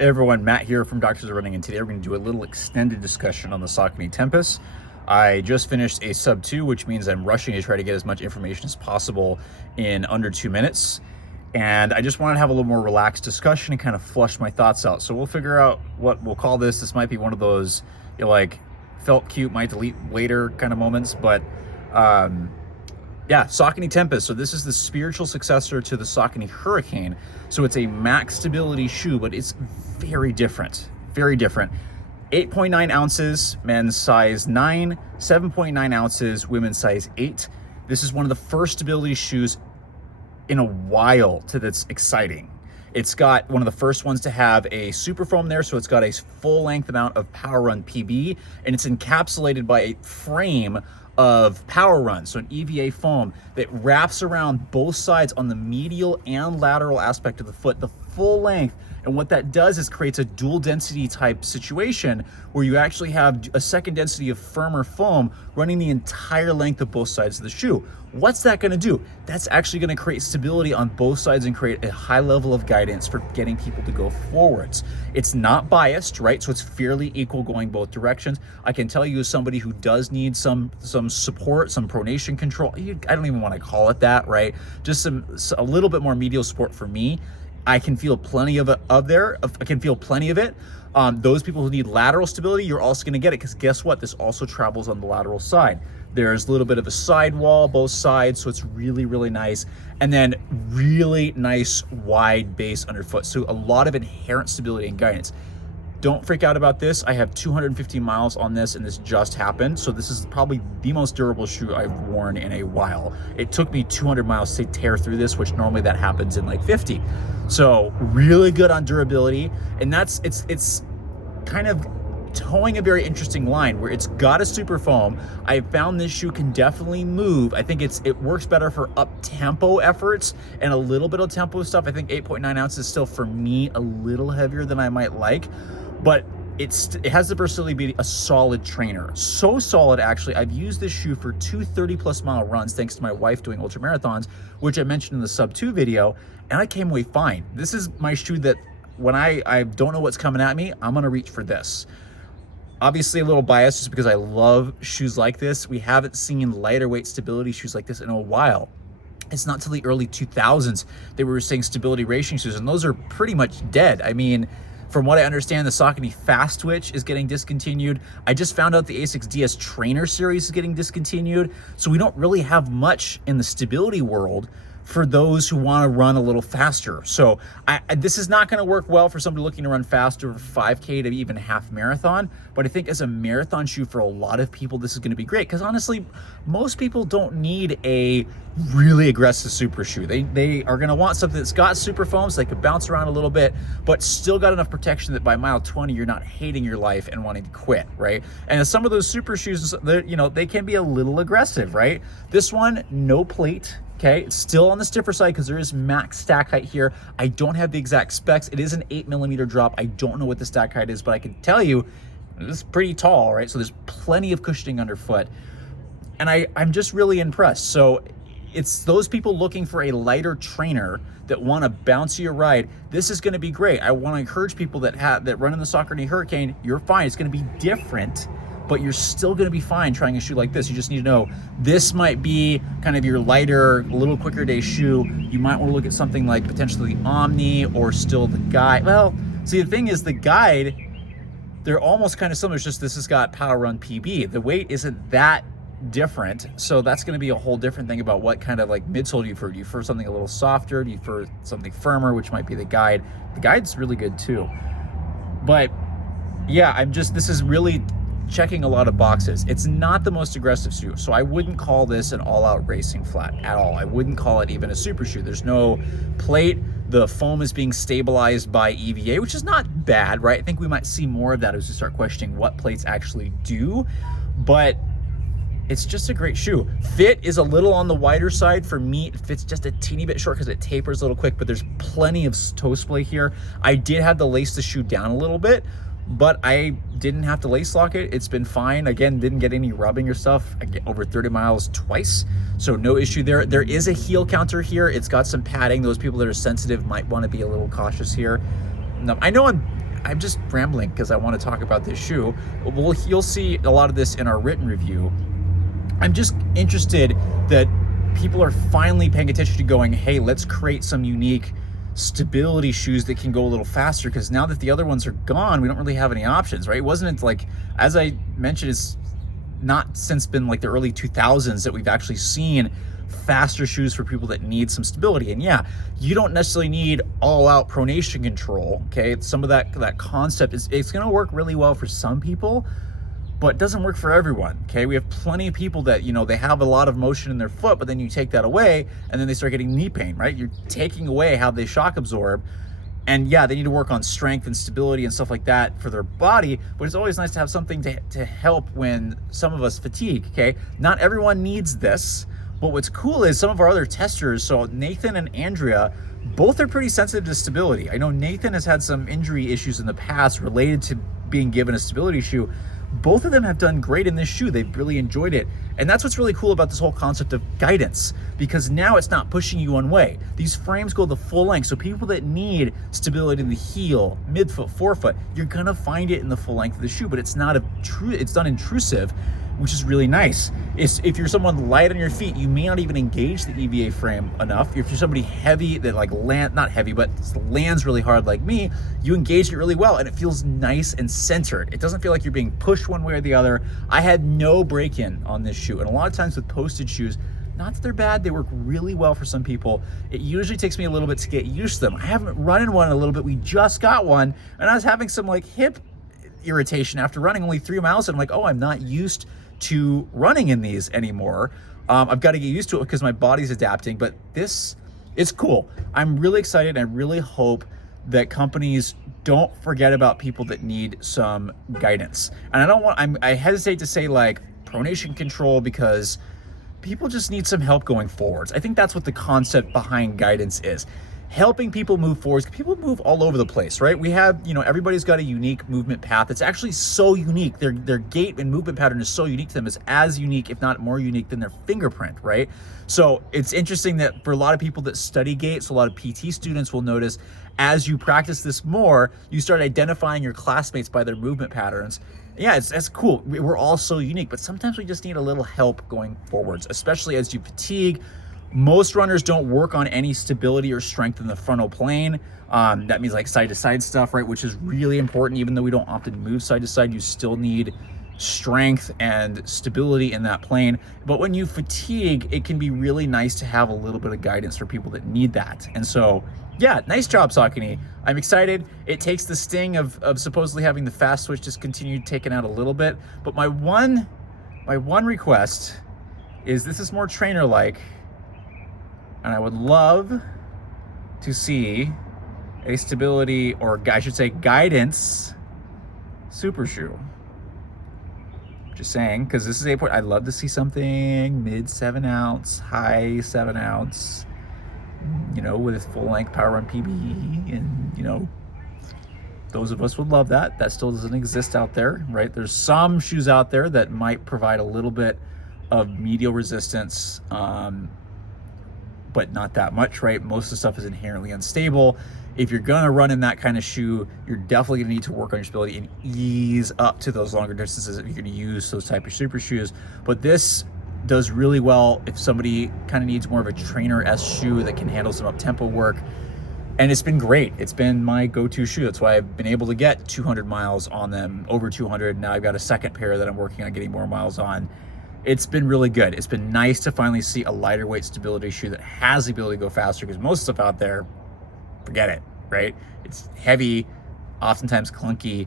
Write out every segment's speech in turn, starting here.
Hey everyone, Matt here from Doctors of Running, and today we're going to do a little extended discussion on the Saucony Tempus. I just finished a sub 2, which means I'm rushing to try to get as much information as possible in under 2 minutes. And I just wanted to have a little more relaxed discussion and kind of flush my thoughts out. So we'll figure out what we'll call this. This might be one of those, like, felt cute, might delete later kind of moments, but yeah, Saucony Tempus. So this is the spiritual successor to the Saucony Hurricane. So it's a max stability shoe, but it's very different, very different. 8.9 ounces, men's size 9, 7.9 ounces, women's size 8. This is one of the first stability shoes in a while that's exciting. It's got one of the first ones to have a super foam there, so it's got a full length amount of Power Run PB, and it's encapsulated by a frame of Power Run, so an EVA foam that wraps around both sides on the medial and lateral aspect of the foot, the full length. And what that does is creates a dual density type situation where you actually have a second density of firmer foam running the entire length of both sides of the shoe. What's that going to do? That's actually going to create stability on both sides and create a high level of guidance for getting people to go forwards. It's not biased, right? So it's fairly equal going both directions. I can tell you, as somebody who does need some support, some pronation control, I don't even want to call it that, right? Just a little bit more medial support for me. I can feel plenty of it. Those people who need lateral stability, you're also going to get it, because guess what? This also travels on the lateral side. There's a little bit of a sidewall, both sides, so it's really, really nice. And then really nice wide base underfoot. So a lot of inherent stability and guidance. Don't freak out about this. I have 250 miles on this, and this just happened. So this is probably the most durable shoe I've worn in a while. It took me 200 miles to tear through this, which normally that happens in like 50. So really good on durability. And it's kind of towing a very interesting line where it's got a super foam. I found this shoe can definitely move. I think it works better for up-tempo efforts and a little bit of tempo stuff. I think 8.9 ounces is still, for me, a little heavier than I might like, but it has the versatility to be a solid trainer. So solid, actually. I've used this shoe for 2 30-plus mile runs thanks to my wife doing ultra marathons, which I mentioned in the sub 2 video, and I came away fine. This is my shoe that when I don't know what's coming at me, I'm gonna reach for this. Obviously a little biased just because I love shoes like this. We haven't seen lighter weight stability shoes like this in a while. It's not till the early 2000s that we were seeing stability racing shoes, and those are pretty much dead. I mean, from what I understand, the Saucony Fast Twitch is getting discontinued. I just found out the ASICS DS Trainer series is getting discontinued. So we don't really have much in the stability world for those who want to run a little faster. So this is not going to work well for somebody looking to run faster, 5K to even half marathon. But I think as a marathon shoe for a lot of people, this is going to be great, because honestly, most people don't need a really aggressive super shoe. They are going to want something that's got super foam so they can bounce around a little bit, but still got enough protection that by mile 20, you're not hating your life and wanting to quit, right? And some of those super shoes, they can be a little aggressive, right? This one, no plate. Okay, it's still on the stiffer side because there is max stack height here. I don't have the exact specs. It is an 8mm drop. I don't know what the stack height is, but I can tell you it's pretty tall, right? So there's plenty of cushioning underfoot. And I'm just really impressed. So it's those people looking for a lighter trainer that want a bouncier ride. This is going to be great. I want to encourage people that run in the Saucony Hurricane. You're fine. It's going to be different, but you're still going to be fine trying a shoe like this. You just need to know this might be kind of your lighter, a little quicker day shoe. You might want to look at something like potentially the Omni or still the Guide. Well, see, the thing is, the Guide, they're almost kind of similar. It's just this has got Power Run PB. The weight isn't that different, so that's going to be a whole different thing about what kind of like midsole do you prefer. Do you prefer something a little softer? Do you prefer something firmer, which might be the Guide? The Guide's really good too. But yeah, this is really checking a lot of boxes. It's not the most aggressive shoe, so I wouldn't call this an all-out racing flat at all. I wouldn't call it even a super shoe. There's no plate. The foam is being stabilized by EVA, which is not bad, right? I think we might see more of that as we start questioning what plates actually do, but it's just a great shoe. Fit is a little on the wider side. For me, it fits just a teeny bit short because it tapers a little quick, but there's plenty of toe splay here. I did have to lace the shoe down a little bit, but I didn't have to lace lock it. It's been fine. Again, didn't get any rubbing or stuff. I get over 30 miles twice, so no issue there. There is a heel counter here. It's got some padding. Those people that are sensitive might want to be a little cautious here. I know I'm just rambling because I want to talk about this shoe. Well, you'll see a lot of this in our written review. I'm just interested that people are finally paying attention to going, hey, let's create some unique stability shoes that can go a little faster, because now that the other ones are gone, we don't really have any options, right? It wasn't like, as I mentioned, it's not since been like the early 2000s that we've actually seen faster shoes for people that need some stability. And yeah, you don't necessarily need all out pronation control, okay? Some of that concept is, it's gonna work really well for some people, but it doesn't work for everyone, okay? We have plenty of people that, you know, they have a lot of motion in their foot, but then you take that away and then they start getting knee pain, right? You're taking away how they shock absorb. And yeah, they need to work on strength and stability and stuff like that for their body, but it's always nice to have something to help when some of us fatigue, okay? Not everyone needs this, but what's cool is some of our other testers, so Nathan and Andrea, both are pretty sensitive to stability. I know Nathan has had some injury issues in the past related to being given a stability shoe. Both of them have done great in this shoe. They've really enjoyed it. And that's what's really cool about this whole concept of guidance, because now it's not pushing you one way. These frames go the full length. So people that need stability in the heel, midfoot, forefoot, you're gonna find it in the full length of the shoe, but it's not it's not intrusive, which is really nice. If you're someone light on your feet, you may not even engage the EVA frame enough. If you're somebody heavy that like not heavy, but lands really hard like me, you engage it really well and it feels nice and centered. It doesn't feel like you're being pushed one way or the other. I had no break-in on this shoe. And a lot of times with posted shoes, not that they're bad, they work really well for some people. It usually takes me a little bit to get used to them. I haven't run in one in a little bit. We just got one and I was having some like hip irritation after running only 3 miles. And I'm like, oh, I'm not used to running in these anymore. I've got to get used to it because my body's adapting, but this is cool. I'm really excited. I really hope that companies don't forget about people that need some guidance. And I hesitate to say like pronation control, because people just need some help going forwards. I think that's what the concept behind guidance is. Helping people move forwards. People move all over the place, right? We have, you know, everybody's got a unique movement path. It's actually so unique. Their gait and movement pattern is so unique to them. It's as unique, if not more unique, than their fingerprint, right? So it's interesting that for a lot of people that study gait, so a lot of PT students will notice as you practice this more, you start identifying your classmates by their movement patterns. Yeah, it's cool. We're all so unique, but sometimes we just need a little help going forwards, especially as you fatigue. Most runners don't work on any stability or strength in the frontal plane. That means like side to side stuff, right? Which is really important. Even though we don't often move side to side, you still need strength and stability in that plane. But when you fatigue, it can be really nice to have a little bit of guidance for people that need that. And so, yeah, nice job, Saucony. I'm excited. It takes the sting of supposedly having the fast switch discontinued taken out a little bit. But my one request is this is more trainer-like. And I would love to see a stability, or I should say guidance, super shoe. Just saying, because this is a point. I'd love to see something mid 7 ounce, high 7 ounce, you know, with full length power run PB. And, you know, those of us would love that. That still doesn't exist out there, right? There's some shoes out there that might provide a little bit of medial resistance, but not that much, right? Most of the stuff is inherently unstable. If you're gonna run in that kind of shoe, you're definitely gonna need to work on your stability and ease up to those longer distances if you're gonna use those type of super shoes. But this does really well if somebody kind of needs more of a trainer-esque shoe that can handle some up-tempo work. And it's been great. It's been my go-to shoe. That's why I've been able to get 200 miles on them, over 200. Now I've got a second pair that I'm working on getting more miles on. It's been really good. It's been nice to finally see a lighter weight stability shoe that has the ability to go faster, because most stuff out there, forget it, right? It's heavy, oftentimes clunky.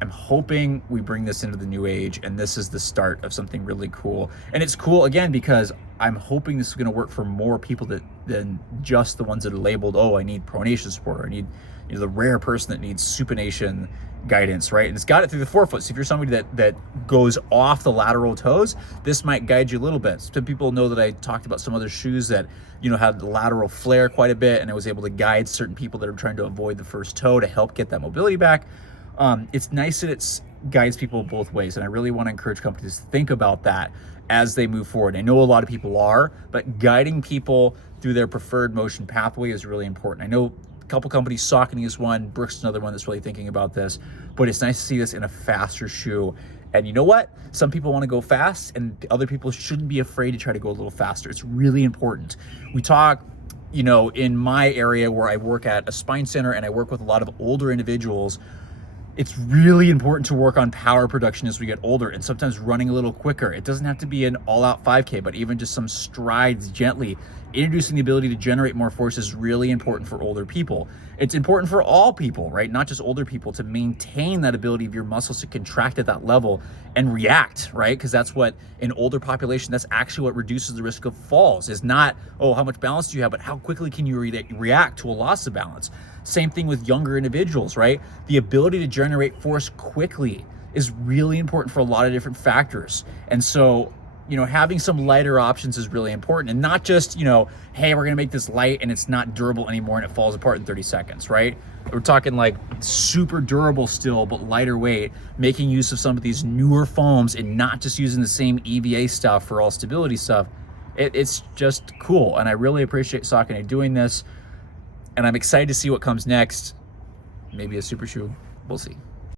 I'm hoping we bring this into the new age, and this is the start of something really cool. And it's cool, again, because I'm hoping this is gonna work for more people than just the ones that are labeled, oh, I need pronation support, or I need, you know, the rare person that needs supination guidance, right? And it's got it through the forefoot. So if you're somebody that goes off the lateral toes, this might guide you a little bit. Some people know that I talked about some other shoes that, you know, had the lateral flare quite a bit, and I was able to guide certain people that are trying to avoid the first toe to help get that mobility back. It's nice that it guides people both ways, and I really want to encourage companies to think about that as they move forward. I know a lot of people are, but guiding people through their preferred motion pathway is really important. I know A couple companies, Saucony is one, Brooks is another one that's really thinking about this, but it's nice to see this in a faster shoe. And you know what? Some people want to go fast, and other people shouldn't be afraid to try to go a little faster. It's really important. We talk, you know, in my area where I work at a spine center and I work with a lot of older individuals, it's really important to work on power production as we get older, and sometimes running a little quicker. It doesn't have to be an all-out 5K, but even just some strides gently. Introducing the ability to generate more force is really important for older people. It's important for all people, right? Not just older people, to maintain that ability of your muscles to contract at that level and react, right? Because that's what, in older population, that's actually what reduces the risk of falls. Is not, oh, how much balance do you have, but how quickly can you react to a loss of balance? Same thing with younger individuals, right? The ability to generate force quickly is really important for a lot of different factors. And so, you know, having some lighter options is really important, and not just, you know, hey, we're gonna make this light and it's not durable anymore and it falls apart in 30 seconds, right? We're talking like super durable still, but lighter weight, making use of some of these newer foams and not just using the same EVA stuff for all stability stuff. It's just cool, and I really appreciate Saucony doing this, and I'm excited to see what comes next. Maybe a super shoe, we'll see.